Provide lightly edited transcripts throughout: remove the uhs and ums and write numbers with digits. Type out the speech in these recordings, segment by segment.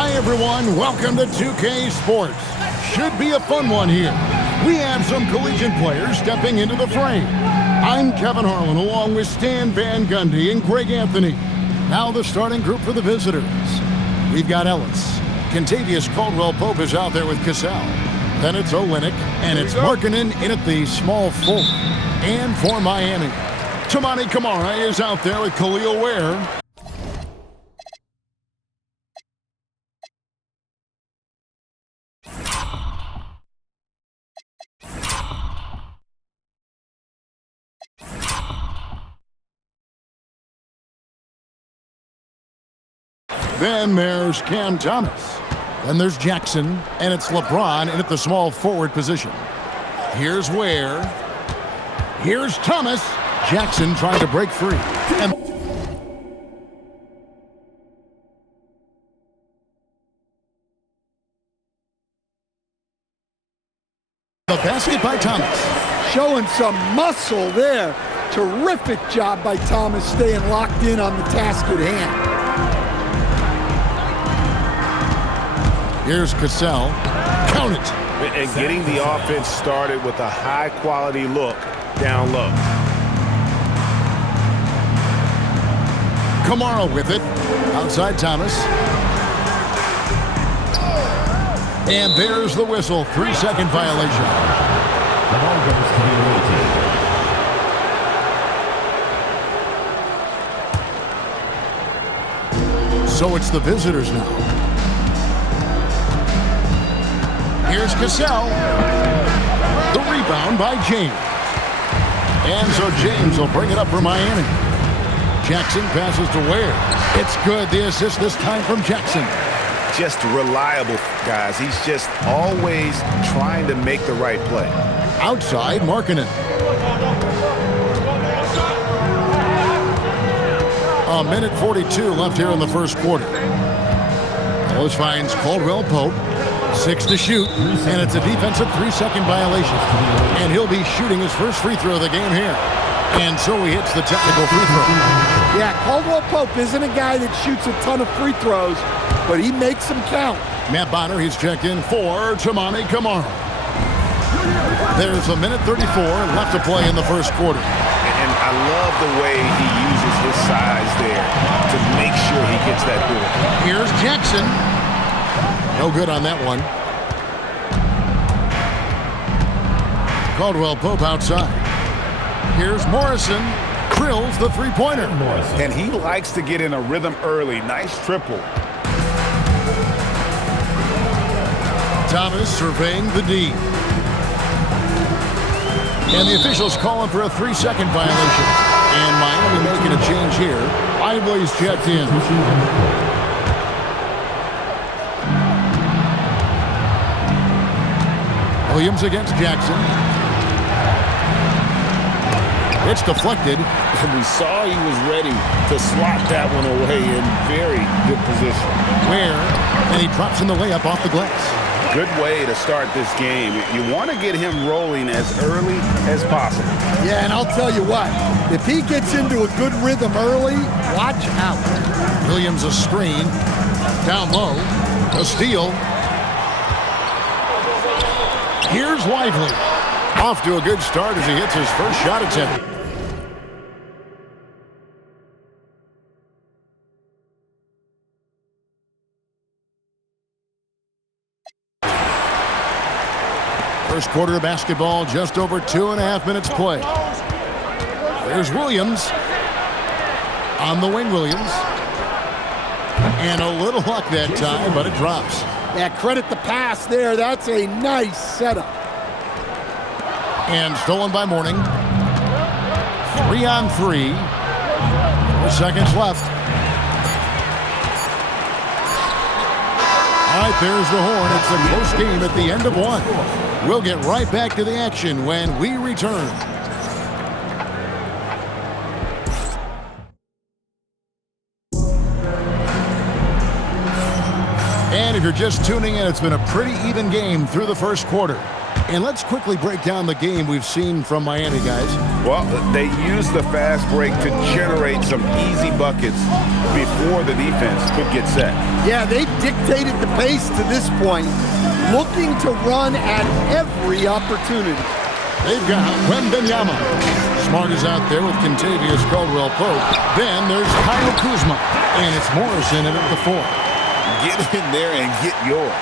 Hi, everyone. Welcome to 2K Sports. Should be a fun one here. We have some collegiate players stepping into the fray. I'm Kevin Harlan, along with Stan Van Gundy and Greg Anthony. Now the starting group for the visitors. We've got Ellis. Contavious Caldwell-Pope is out there with Cassell. Then it's Olynyk, and it's Markkanen in at the small forward. And for Miami, Toumani Camara is out there with Khalil Ware. Then there's Cam Thomas. Then there's Jackson, and it's LeBron in at the small forward position. Here's Ware. Here's Thomas. Jackson trying to break free. And the basket by Thomas. Showing some muscle there. Terrific job by Thomas staying locked in on the task at hand. Here's Cassell. Count it. And getting the offense started with a high-quality look down low. Camara with it. Outside Thomas. And there's the whistle. 3-second violation. The ball goes to the away team. So it's the visitors now. Here's Cassell. The rebound by James. And so James will bring it up for Miami. Jackson passes to Ware. It's good. The assist this time from Jackson. Just reliable, guys. He's just always trying to make the right play. Outside, Markkanen. A minute 42 left here in the first quarter. Ellis finds Caldwell-Pope. 6 to shoot, and it's a defensive 3-second violation. And he'll be shooting his first free throw of the game here. And so he hits the technical free throw. Yeah, Caldwell-Pope isn't a guy that shoots a ton of free throws, but he makes them count. Matt Bonner, he's checked in for Toumani Camara. There's a minute 34 left to play in the first quarter. And I love the way he uses his size there to make sure he gets that door. Here's Jackson. No good on that one. Caldwell-Pope outside. Here's Morrison. Drills the three-pointer. And he likes to get in a rhythm early. Nice triple. Thomas surveying the D. And the officials calling for a 3-second violation. And Miami making a change here. Ivory's checked in. Williams against Jackson. It's deflected. And we saw he was ready to slot that one away in very good position. Ware, and he drops in the layup off the glass. Good way to start this game. You want to get him rolling as early as possible. Yeah, and I'll tell you what, if he gets into a good rhythm early, watch out. Williams a screen. Down low. A steal. Here's Lively. Off to a good start as he hits his first shot attempt. First quarter of basketball, just over 2.5 minutes play. There's Williams. On the wing, Williams. And a little luck that time, but it drops. Yeah, credit the pass there. That's a nice setup. And stolen by Mourning. 3-on-3. 4 seconds left. All right, there's the horn. It's a close game at the end of one. We'll get right back to the action when we return. And if you're just tuning in, it's been a pretty even game through the first quarter. And let's quickly break down the game we've seen from Miami, guys. Well, they used the fast break to generate some easy buckets before the defense could get set. Yeah, they dictated the pace to this point, looking to run at every opportunity. They've got Wembanyama. Smart is out there with Kentavious Caldwell-Pope. Then there's Kyle Kuzma. And it's Morrison in at the 4. Get in there and get yours.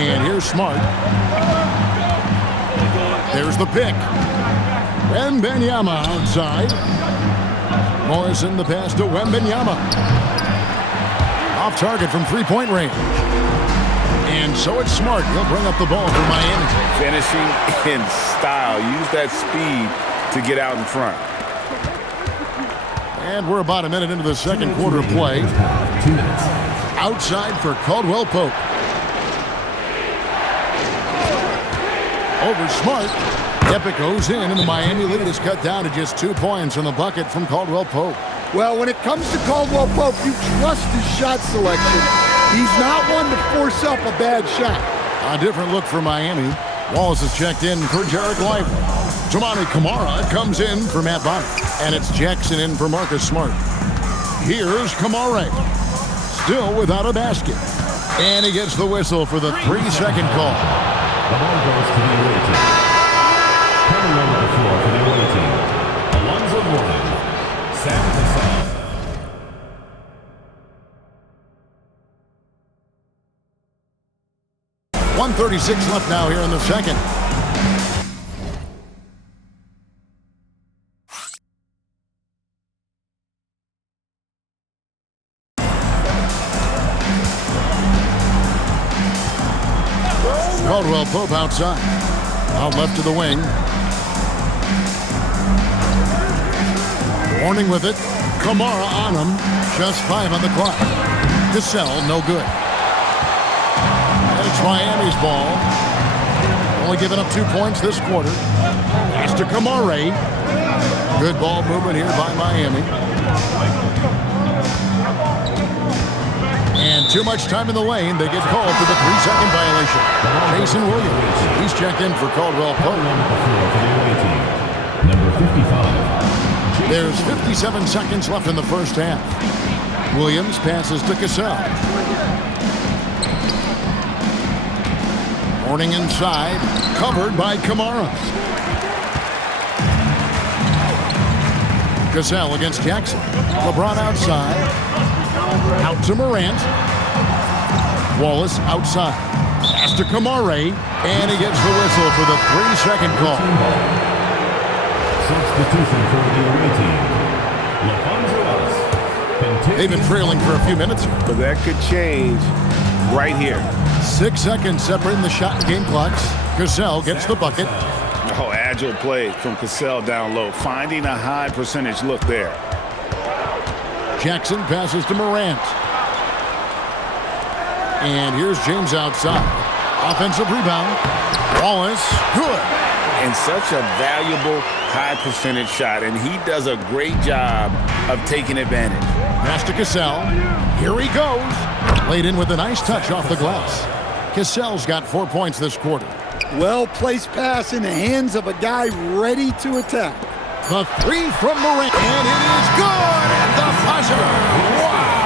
And here's Smart. There's the pick. Wembanyama outside. Morrison the pass to Wembanyama. Off target from three-point range. And so it's Smart. He'll bring up the ball for Miami. Finishing in style. Use that speed to get out in front. And we're about a minute into the second quarter play. 2 minutes. Outside for Caldwell-Pope. Over Smart. Epic goes in, and the Miami lead is cut down to just 2 points on the bucket from Caldwell-Pope. Well, when it comes to Caldwell-Pope, you trust his shot selection. He's not one to force up a bad shot. A different look for Miami. Wallace is checked in for Jarek Lively. Toumani Camara comes in for Matt Bonner. And it's Jackson in for Marcus Smart. Here's Camara. Still without a basket. And he gets the whistle for the 3-second call. The ball goes to the away team. Coming on the floor for the away team. Alonzo Mourning. Sam Cassell. .136 left now here in the second. Caldwell-Pope outside. Out left to the wing. Warning with it. Camara on him. Just 5 on the clock. Cassell, no good. And it's Miami's ball. Only giving up 2 points this quarter. Pass to Camara. Good ball movement here by Miami. And too much time in the lane. They get called for the 3-second violation. Jason Williams. He's checked in for Caldwell-Pope. Number 55. There's 57 seconds left in the first half. Williams passes to Cassell. Warning inside. Covered by Camara. Cassell against Jackson. LeBron outside. Out to Morant. Wallace outside. Pass to Camara. And he gets the whistle for the 3-second call. Substitution for the away team. LaFonso Ellis. They've been trailing for a few minutes here. But that could change right here. 6 seconds separating the shot and game clocks. Cassell gets the bucket. Oh, agile play from Cassell down low. Finding a high percentage look there. Jackson passes to Morant. And here's James outside. Offensive rebound. Wallace, good. And such a valuable high percentage shot, and he does a great job of taking advantage. Pass to Cassell. Here he goes. Laid in with a nice touch off the glass. Cassell's got 4 points this quarter. Well-placed pass in the hands of a guy ready to attack. The 3 from Morant, and it is good at the buzzer. Wow!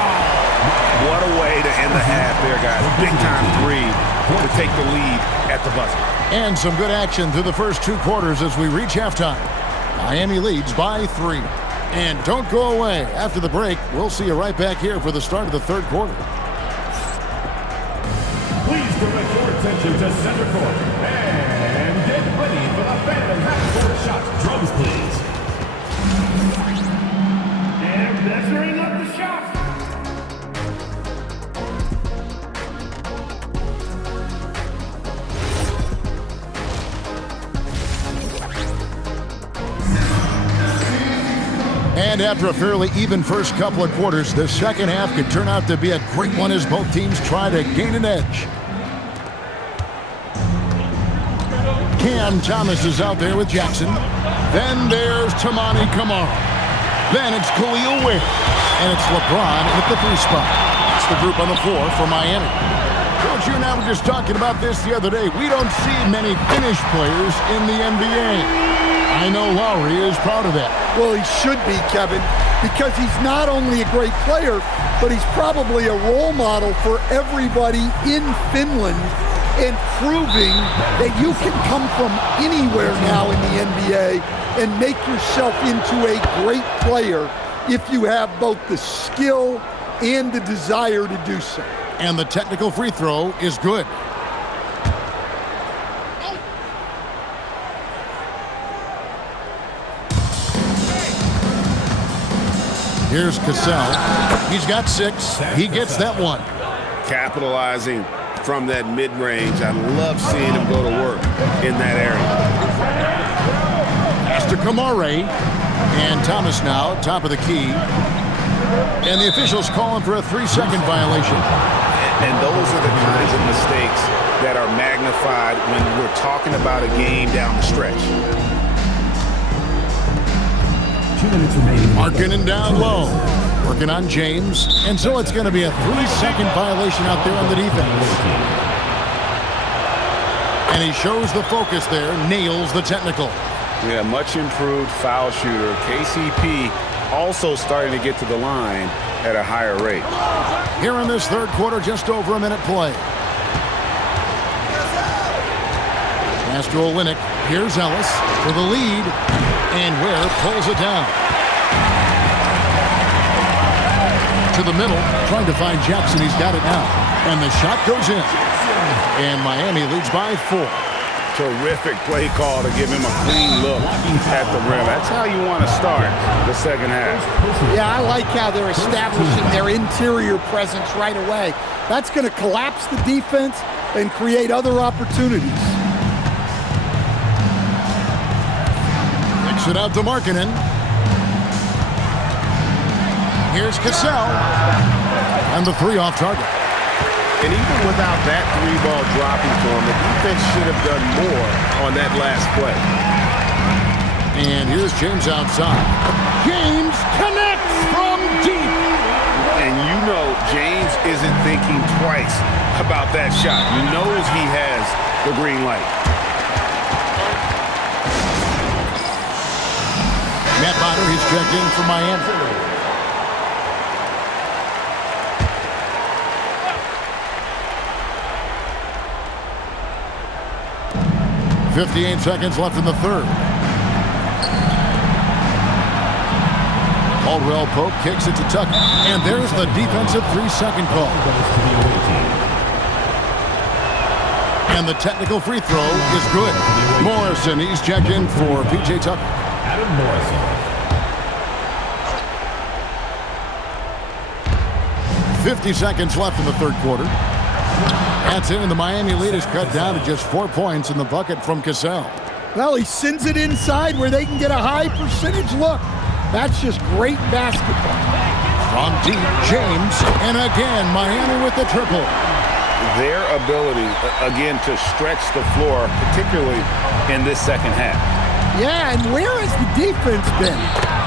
What a way to end the half there, guys. Big-time 3 to take the lead at the buzzer. And some good action through the first 2 quarters as we reach halftime. Miami leads by 3. And don't go away. After the break, we'll see you right back here for the start of the third quarter. Please direct your attention to center court. And get ready for the Phantom half-court shot. Drums, please. And measuring up the shot. And after a fairly even first couple of quarters, the second half could turn out to be a great one as both teams try to gain an edge. Cam Thomas is out there with Jackson. Then there's Toumani Camara. Then it's Khalil Ware. And it's LeBron at the 3 spot. It's the group on the floor for Miami. Coach, you and I were just talking about this the other day. We don't see many Finnish players in the NBA. I know Lowry is proud of that. Well, he should be, Kevin, because he's not only a great player, but he's probably a role model for everybody in Finland and proving that you can come from anywhere now in the NBA and make yourself into a great player if you have both the skill and the desire to do so. And the technical free throw is good. Here's Cassell. He's got 6. He gets that one. Capitalizing from that mid-range. I love seeing him go to work in that area. Pass to Kamare. And Thomas now, top of the key. And the officials calling for a 3-second violation. And those are the kinds of mistakes that are magnified when we're talking about a game down the stretch. 2 minutes remaining. Markkanen down low. Working on James. And so it's going to be a 3-second violation out there on the defense. And he shows the focus there. Nails the technical. Yeah, much improved foul shooter. KCP also starting to get to the line at a higher rate. Here in this third quarter, just over a minute play. Pass to Olynyk. Here's Ellis for the lead. And Ware pulls it down. To the middle, trying to find Jackson. He's got it now. And the shot goes in. And Miami leads by 4. Terrific play call to give him a clean look at the rim. That's how you want to start the second half. Yeah, I like how they're establishing their interior presence right away. That's going to collapse the defense and create other opportunities. Kicks it out to Markkanen. Here's Cassell. And the 3 off target. And even without that 3-ball dropping for him, the defense should have done more on that last play. And here's James outside. James connects from deep. And you know James isn't thinking twice about that shot. He knows he has the green light. Matt Potter, he's checked in for Miami. 58 seconds left in the third. Caldwell Pope kicks it to Tucker. And there's the defensive 3-second call. And the technical free throw is good. Morrison, he's checked in for P.J. Tucker. Adam Morrison. 50 seconds left in the third quarter. That's it, and the Miami lead is cut down to just 4 points in the bucket from Cassell. Well, he sends it inside where they can get a high percentage look. That's just great basketball. From deep, James, and again, Miami with the triple. Their ability, again, to stretch the floor, particularly in this second half. Yeah, and where has the defense been?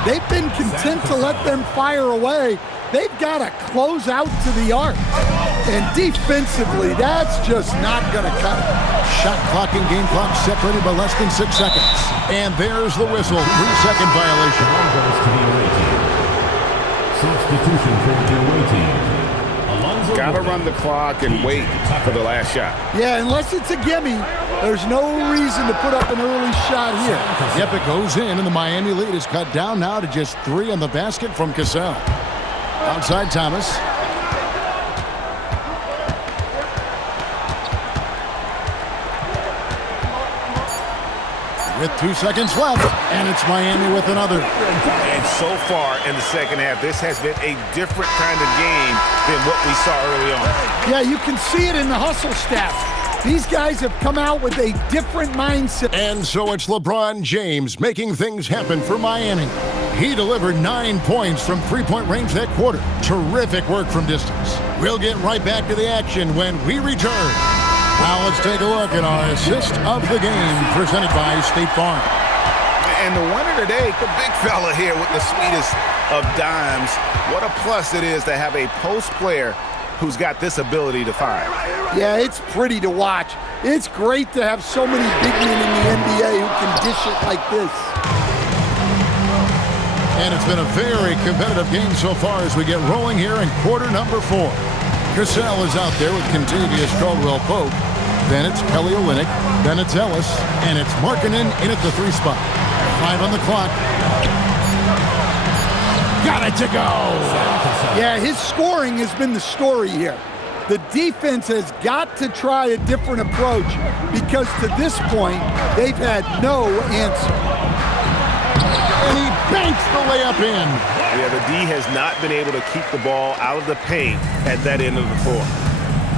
They've been content to let them fire away. They've got to close out to the arc. And defensively, that's just not going to cut it. Shot clock and game clock separated by less than 6 seconds. And there's the whistle. 3-second violation. Substitution for the away team. Got to run the clock and wait for the last shot. Yeah, unless it's a gimme, there's no reason to put up an early shot here. Yep, it goes in, and the Miami lead is cut down now to just 3 on the basket from Cassell. Outside Thomas. With 2 seconds left, and it's Miami with another. And so far in the second half, this has been a different kind of game than what we saw early on. Yeah, you can see it in the hustle stats. These guys have come out with a different mindset. And so it's LeBron James making things happen for Miami. He delivered 9 points from 3-point range that quarter. Terrific work from distance. We'll get right back to the action when we return. Now let's take a look at our assist of the game presented by State Farm. And the winner today, the big fella here with the sweetest of dimes. What a plus it is to have a post player who's got this ability to find. Yeah, it's pretty to watch. It's great to have so many big men in the NBA who can dish it like this. And it's been a very competitive game so far as we get rolling here in quarter number 4. Cassell is out there with Contavious Caldwell-Pope. Then it's Kelly Olynyk. Then it's Ellis. And it's Markkanen in at the 3 spot. 5 on the clock. Got it to go! Yeah, his scoring has been the story here. The defense has got to try a different approach because to this point, they've had no answer. And he banks the layup in. Yeah, the D has not been able to keep the ball out of the paint at that end of the floor.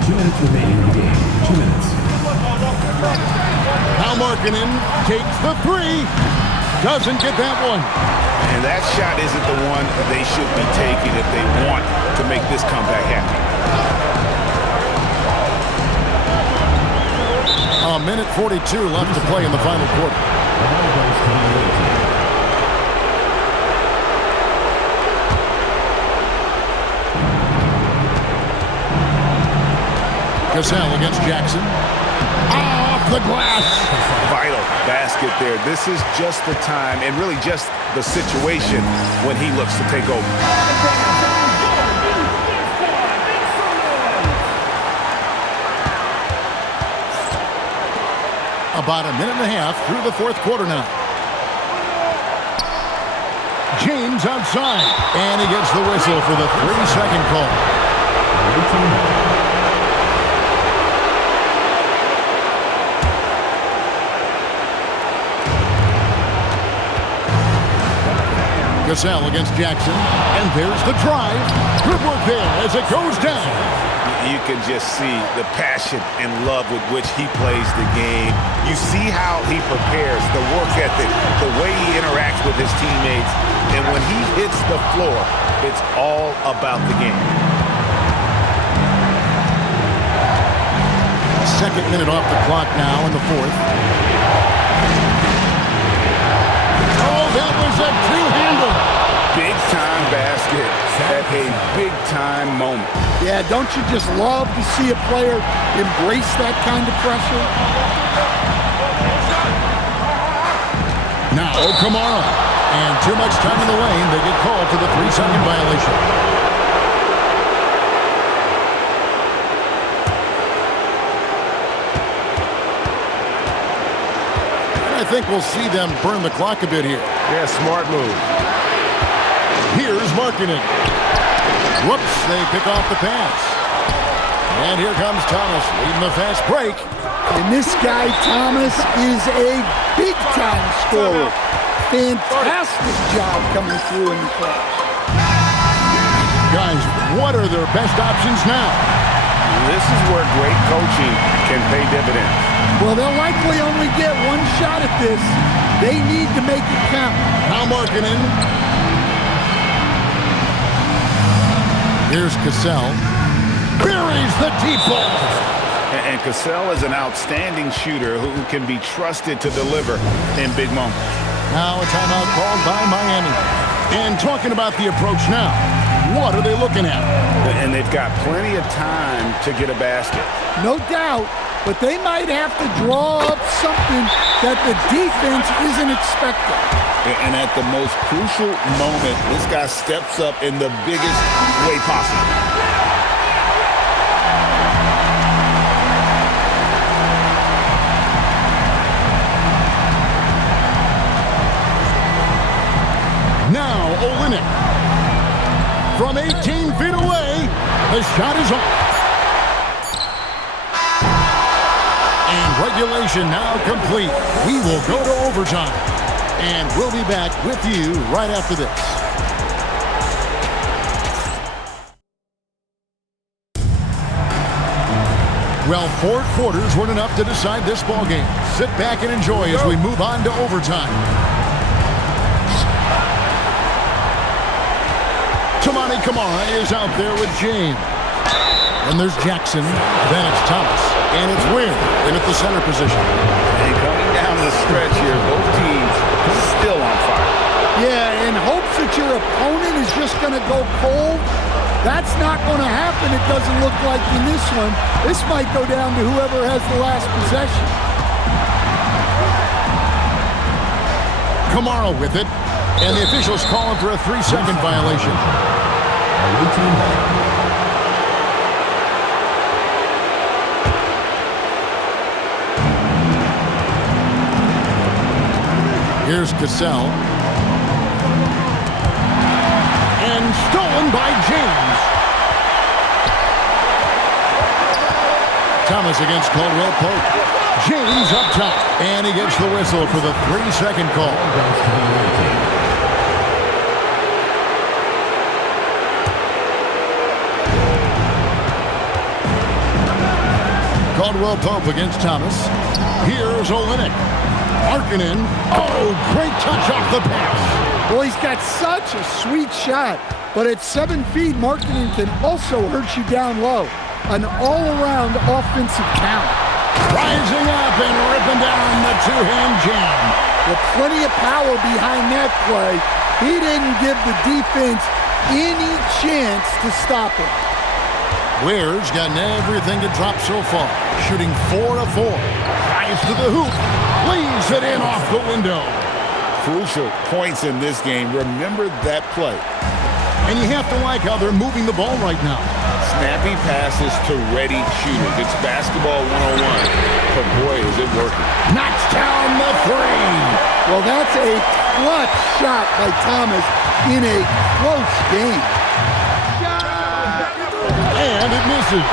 2 minutes remaining in the game. 2 minutes. Now Markkanen takes the 3. Doesn't get that one. And that shot isn't the one they should be taking if they want to make this comeback happen. A minute 42 left to play in the final quarter. The ball goes to the away team. Cassell against Jackson. Off the glass. Vital basket there. This is just the time and really just the situation when he looks to take over. About a minute and a half through the 4th quarter now. James outside. And he gets the whistle for the 3-second call. Cassell against Jackson. And there's the drive. Good work there as it goes down. You can just see the passion and love with which he plays the game. You see how he prepares, the work ethic, the way he interacts with his teammates. And when he hits the floor, it's all about the game. 2nd minute off the clock now in the 4th. Oh, that was a two-hander. Big-time basket at a big-time moment. Yeah, don't you just love to see a player embrace that kind of pressure? Now, Kamara. And too much time in the lane. They get called for the 3-second violation. And I think we'll see them burn the clock a bit here. Yeah, smart move. Here's Markkanen. Whoops, they pick off the pass. And here comes Thomas leading the fast break. And this guy, Thomas, is a big-time scorer. Fantastic job coming through in the clutch. Guys, what are their best options now? This is where great coaching can pay dividends. Well, they'll likely only get one shot at this. They need to make it count. Now Markkanen. Here's Cassell. Buries the deep ball. And Cassell is an outstanding shooter who can be trusted to deliver in big moments. Now a timeout called by Miami. And talking about the approach now, what are they looking at? And they've got plenty of time to get a basket. No doubt, but they might have to draw up something that the defense isn't expecting. And at the most crucial moment, this guy steps up in the biggest way possible. Now Olynyk. From 18 feet away, the shot is off. And regulation now complete. We will go to overtime. And we'll be back with you right after this. Well, 4 quarters weren't enough to decide this ball game. Sit back and enjoy as we move on to overtime. Toumani Camara is out there with James. And there's Jackson. Then it's Thomas. And it's Wynn in at the center position. And coming down the stretch here, both teams still opponent is just going to go cold, that's not going to happen, it doesn't look like in this one. This might go down to whoever has the last possession. Kamara with it, and the officials calling for a 3-second violation. Here's Cassell. And stolen by James. Thomas against Caldwell Pope. James up top. And he gets the whistle for the 3-second call. Caldwell Pope against Thomas. Here's Olynyk. Markkanen. Oh, great touch off the pass. Well, he's got such a sweet shot, but at 7 feet, Markkanen can also hurt you down low. An all-around offensive count. Rising up and ripping down the two-hand jam. With plenty of power behind that play, he didn't give the defense any chance to stop him. Ware's gotten everything to drop so far. Shooting 4 of 4. Drives to the hoop. Leaves it in off the window. Crucial points in this game. Remember that play. And you have to like how they're moving the ball right now. Snappy passes to ready shooters. It's basketball 101. But boy, is it working. Knocks down the 3. Well, that's a clutch shot by Thomas in a close game. And it misses.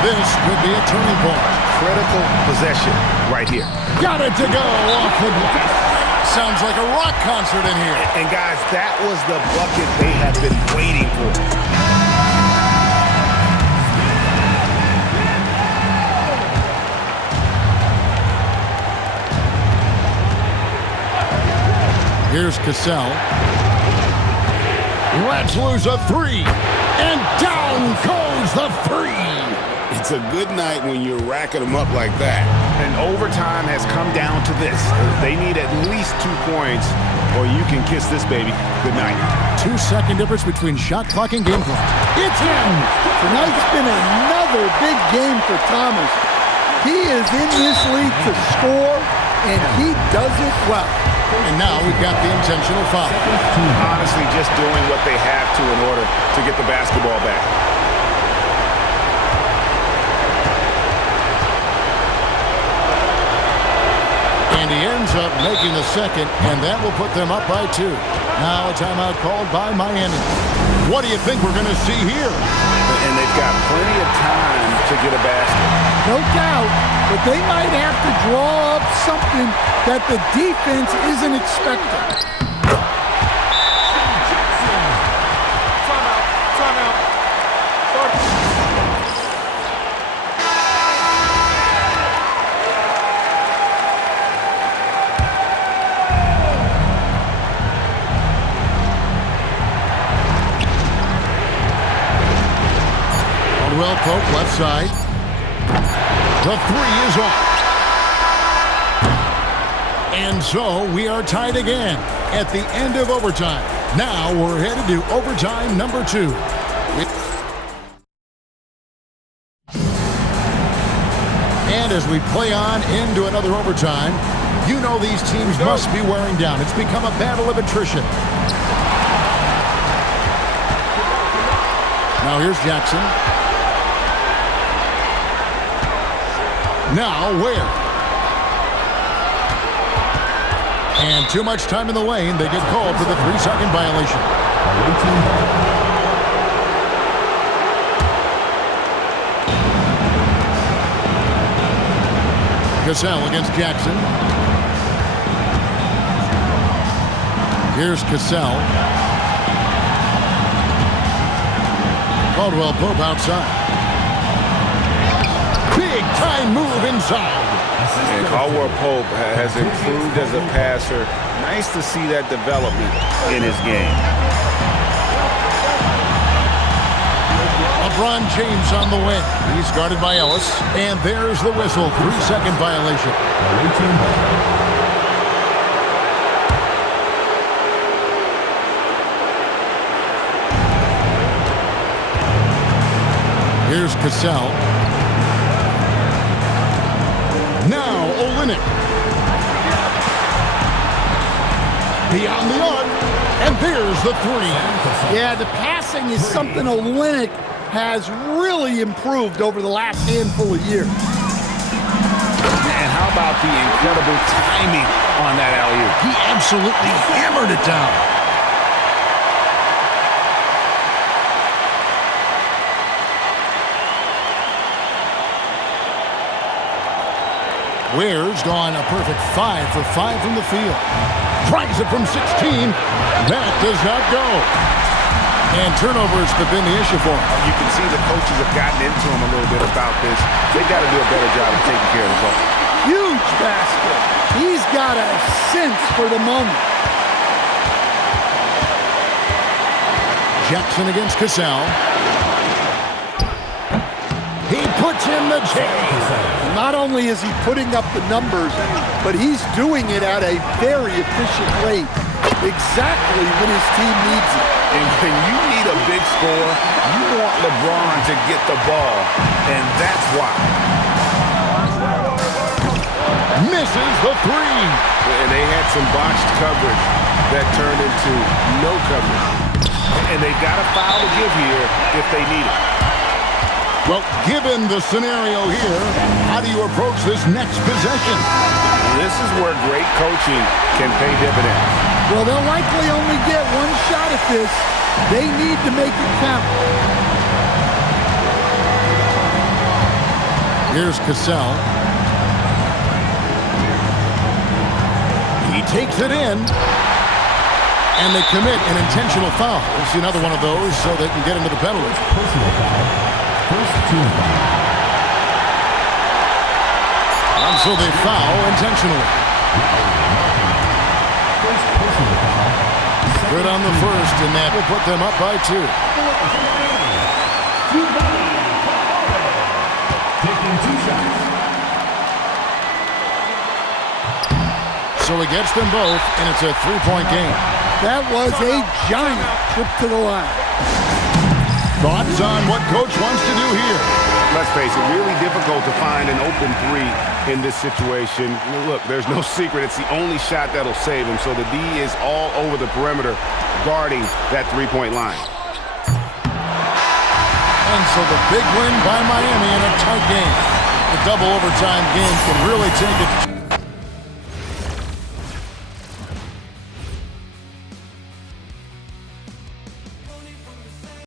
This could be a turning point. Critical possession right here. Got it to go off the glass. Sounds like a rock concert in here. And guys, that was the bucket they have been waiting for. Here's Cassell. Let's lose a 3. And down goes the 3. It's a good night when you're racking them up like that. And overtime has come down to this. They need at least 2 points or you can kiss this baby goodnight. 2-second difference between shot clock and game clock. It's in! Tonight's been another big game for Thomas. He is in this league to score, and he does it well. And now we've got the intentional foul. Honestly, just doing what they have to in order to get the basketball back. And he ends up making the second, and that will put them up by 2. Now a timeout called by Miami. What do you think we're going to see here? And they've got plenty of time to get a basket. No doubt, but they might have to draw up something that the defense isn't expecting. Caldwell Pope left side. The 3 is off. And so we are tied again at the end of overtime. Now we're headed to overtime number 2. And as we play on into another overtime, you know these teams must be wearing down. It's become a battle of attrition. Now here's Jackson. Now Ware. And too much time in the lane. They get called for the 3-second violation. Cassell against Jackson. Here's Cassell. Caldwell Pope outside. Big time move inside. And Caldwell Pope has improved as a passer. Nice to see that development in his game. LeBron James on the wing. He's guarded by Ellis. And there's the whistle. 3-second violation. Here's Cassell. Now Olynyk. Beyond the arc. And there's the three. Yeah, the passing is something Olynyk has really improved over the last handful of years. And how about the incredible timing on that alley-oop? He absolutely hammered it down. Ware's gone a perfect 5 for 5 from the field. Tries it from 16. That does not go. And turnovers have been the issue for him. You can see the coaches have gotten into him a little bit about this. They got to do a better job of taking care of the ball. Huge basket. He's got a sense for the moment. Jackson against Cassell. He puts in the J. Not only is he putting up the numbers, but he's doing it at a very efficient rate, exactly when his team needs it. And when you need a big score, you want LeBron to get the ball, and that's why. Misses the three. And they had some botched coverage that turned into no coverage. And they've got a foul to give here if they need it. Well, given the scenario here, how do you approach this next possession? This is where great coaching can pay dividends. Well, they'll likely only get one shot at this. They need to make it count. Here's Cassell. He takes it in. And they commit an intentional foul. We'll see another one of those so they can get into the penalty. Personal foul. First team foul. And so they foul intentionally. First personal foul. Good on the first, and that will put them up by 2. Taking 2 shots. So he gets them both, and it's a 3-point game. That was a giant trip to the line. Thoughts on what Coach wants to do here? Let's face it, really difficult to find an open three in this situation. Look, there's no secret. It's the only shot that'll save him. So the D is all over the perimeter guarding that three-point line. And so the big win by Miami in a tight game. The double overtime game can really take it.